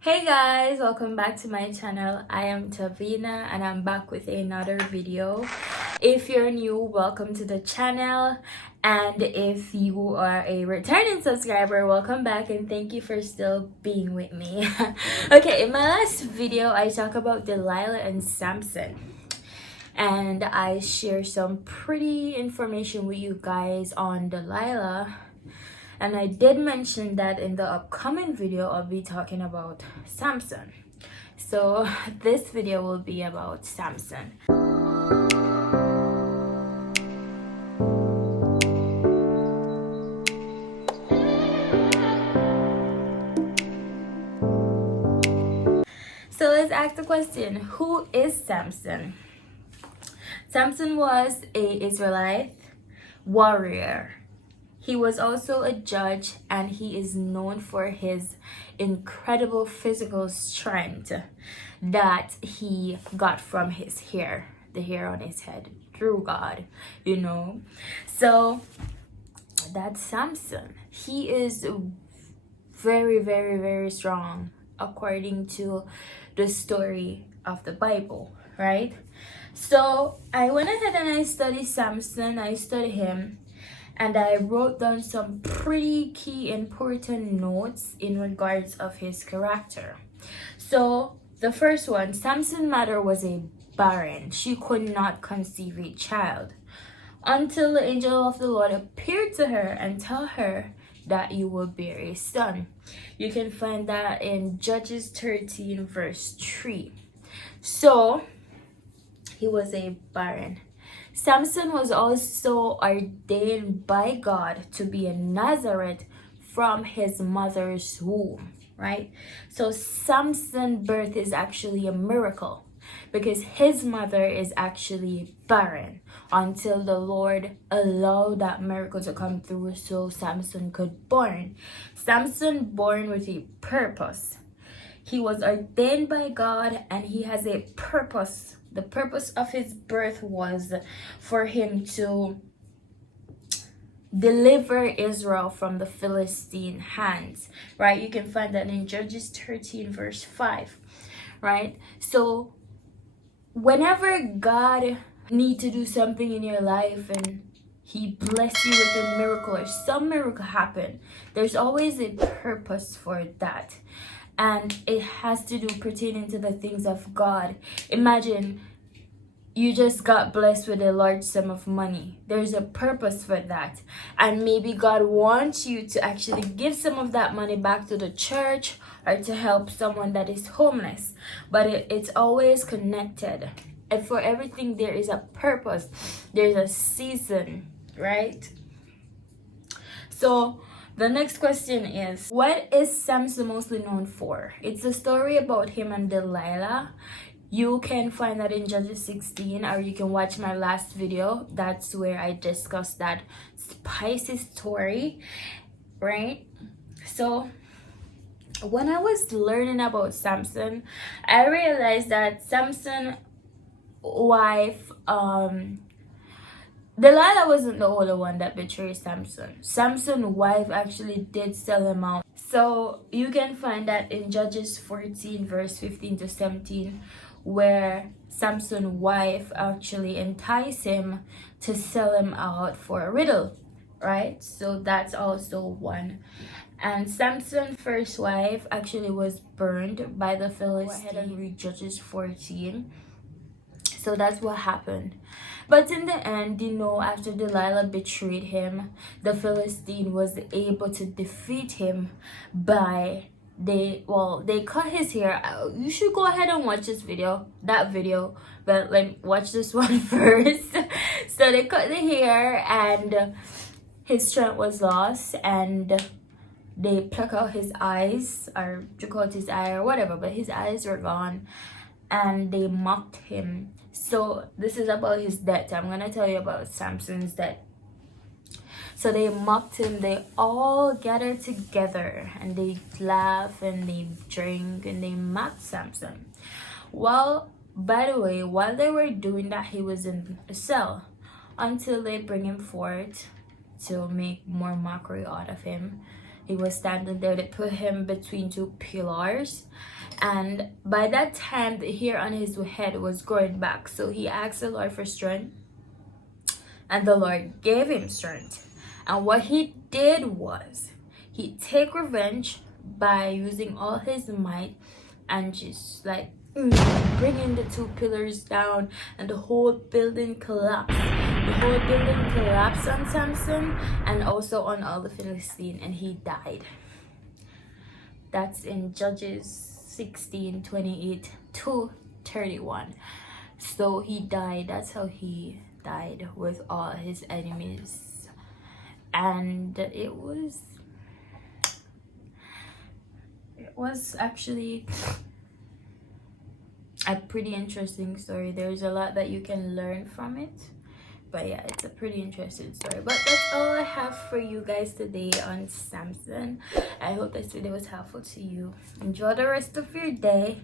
Hey guys, welcome back to my channel. I am Tavina and I'm back with another video. If you're new, welcome to the channel, and if you are a returning subscriber, welcome back and thank you for still being with me. Okay, in my last video I talked about Delilah and Samson, and I share some pretty information with you guys on Delilah. And I did mention that in the upcoming video I'll be talking about Samson. So this video will be about Samson. So let's ask the question, who is Samson? Samson was an Israelite warrior. He was also a judge, and he is known for his incredible physical strength that he got from his hair, the hair on his head, through God, So that's Samson. He is very, very, very strong according to the story of the Bible, right? So I went ahead and I studied Samson. I studied him, and I wrote down some pretty key important notes in regards of his character. So the first one, Samson's mother was a barren. She could not conceive a child until the angel of the Lord appeared to her and tell her that you will bear a son. You can find that in Judges 13 verse 3. So he was a barren. Samson was also ordained by God to be a Nazarite from his mother's womb, right? So Samson's birth is actually a miracle because his mother is actually barren until the Lord allowed that miracle to come through so Samson could born. Samson born with a purpose. He was ordained by God and he has a purpose. The purpose of his birth was for him to deliver Israel from the Philistine hands, right? You can find that in Judges 13 verse 5, right? So whenever God needs to do something in your life and he bless you with a miracle or some miracle happen, there's always a purpose for that. And it has to do pertaining to the things of God. Imagine you just got blessed with a large sum of money. There's a purpose for that. And maybe God wants you to actually give some of that money back to the church or to help someone that is homeless. But it's always connected. And for everything, there is a purpose. There's a season, right? So the next question is, what is Samson mostly known for? It's a story about him and Delilah. You can find that in Judges 16, or you can watch my last video. That's where I discussed that spicy story, right? So when I was learning about Samson, I realized that Samson's wife, Delilah wasn't the only one that betrayed Samson. Samson's wife actually did sell him out. So you can find that in Judges 14 verse 15 to 17, where Samson's wife actually enticed him to sell him out for a riddle, right? So that's also one. And Samson's first wife actually was burned by the Philistines. Go ahead and read Judges 14. So that's what happened. But in the end, after Delilah betrayed him, the Philistine was able to defeat him by they cut his hair. You should go ahead and watch that video, but watch this one first. So they cut the hair and his strength was lost, and they pluck out his eyes, or took out his eye or whatever, but his eyes were gone, and they mocked him. So this is about his death. I'm gonna tell you about Samson's death. So they mocked him. They all gathered together and they laughed and they drank and they mocked Samson. Well, by the way, while they were doing that, he was in a cell until they bring him forth to make more mockery out of him. He was standing there. They put him between two pillars, and by that time the hair on his head was growing back. So he asked the Lord for strength, and the Lord gave him strength. And what he did was he take revenge by using all his might and just like bringing the two pillars down, and the whole building collapsed. The whole building collapsed on Samson and also on all the Philistines, and he died. That's in Judges 16:28 to 31. So he died. That's how he died, with all his enemies. And it was actually a pretty interesting story. There's a lot that you can learn from it, but yeah, it's a pretty interesting story. But that's all I have for you guys today on Samson. I hope this video was helpful to you. Enjoy the rest of your day,